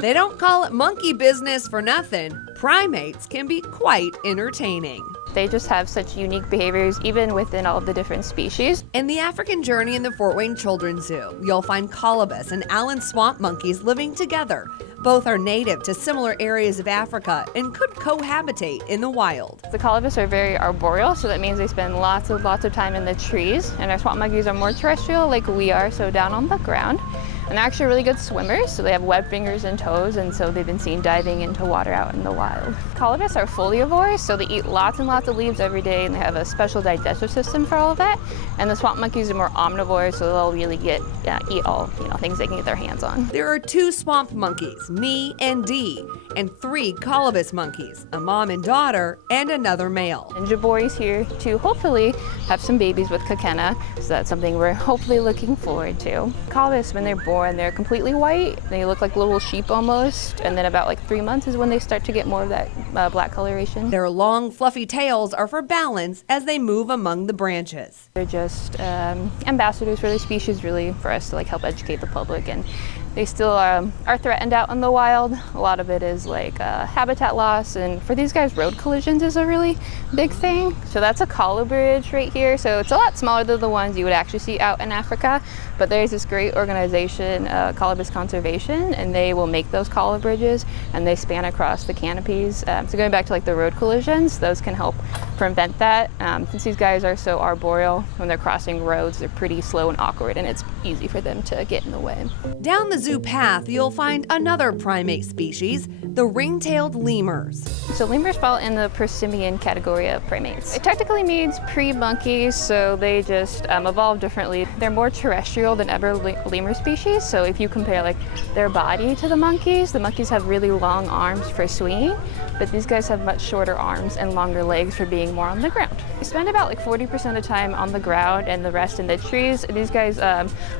They don't call it monkey business for nothing. Primates can be quite entertaining. They just have such unique behaviors, even within all of the different species. In the African Journey in the Fort Wayne Children's Zoo, you'll find colobus and Allen swamp monkeys living together. Both are native to similar areas of Africa and could cohabitate in the wild. The colobus are very arboreal, so that means they spend lots of time in the trees, and our swamp monkeys are more terrestrial like we are, so down on the ground. And they're actually really good swimmers, so they have webbed fingers and toes, and so they've been seen diving into water out in the wild. Colobus are foliivores, so they eat lots and lots of leaves every day, and they have a special digestive system for all of that. And the swamp monkeys are more omnivores, so they'll really eat all things they can get their hands on. There are 2 swamp monkeys, Me and Dee, and 3 colobus monkeys, a mom and daughter, and another male. And Jabori's here to hopefully have some babies with Kakena, so that's something we're hopefully looking forward to. Colobus, when they're born, they're completely white. They look like little sheep almost, and then about 3 months is when they start to get more of that black coloration. Their long, fluffy tails are for balance as they move among the branches. They're just ambassadors for their species, really, for us to help educate the public. And they still are threatened out in the wild. A lot of it is habitat loss, and for these guys, road collisions is a really big thing. So that's a colobridge right here. So it's a lot smaller than the ones you would actually see out in Africa, but there's this great organization, Colobus Conservation, and they will make those colobridges, and they span across the canopies. So going back to the road collisions, those can help prevent that. Since these guys are so arboreal, when they're crossing roads, they're pretty slow and awkward, and it's easy for them to get in the way. Down the zoo path, you'll find another primate species, the ring-tailed lemurs. So lemurs fall in the Persimian category of primates. It technically means pre-monkeys, so they just evolved differently. They're more terrestrial than other lemur species, so if you compare their body to the monkeys have really long arms for swinging, but these guys have much shorter arms and longer legs for being more on the ground. They spend about 40% of the time on the ground and the rest in the trees. These guys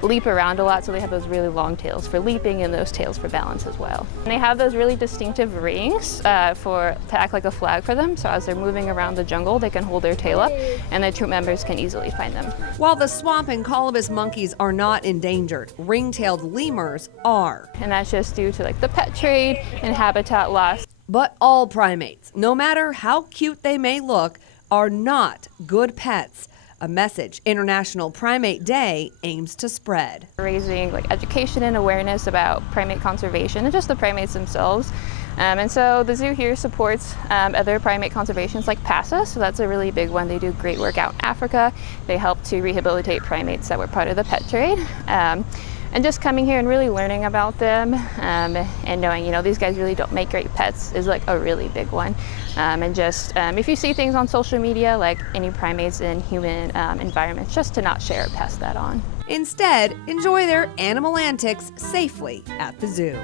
leap around a lot, so they have those really long tails for leaping and those tails for balance as well. And they have those really distinctive rings to act like a flag for them, so as they're moving around the jungle, they can hold their tail up, and the troop members can easily find them. While the swamp and colobus monkeys are not endangered, ring-tailed lemurs are. And that's just due to the pet trade and habitat loss. But all primates, no matter how cute they may look, are not good pets. A message International Primate Day aims to spread. Raising education and awareness about primate conservation and just the primates themselves. And so the zoo here supports other primate conservations like PASA, so that's a really big one. They do great work out in Africa. They help to rehabilitate primates that were part of the pet trade. And just coming here and really learning about them and knowing, these guys really don't make great pets is a really big one. And just if you see things on social media, like any primates in human environments, just to not share or pass that on. Instead, enjoy their animal antics safely at the zoo.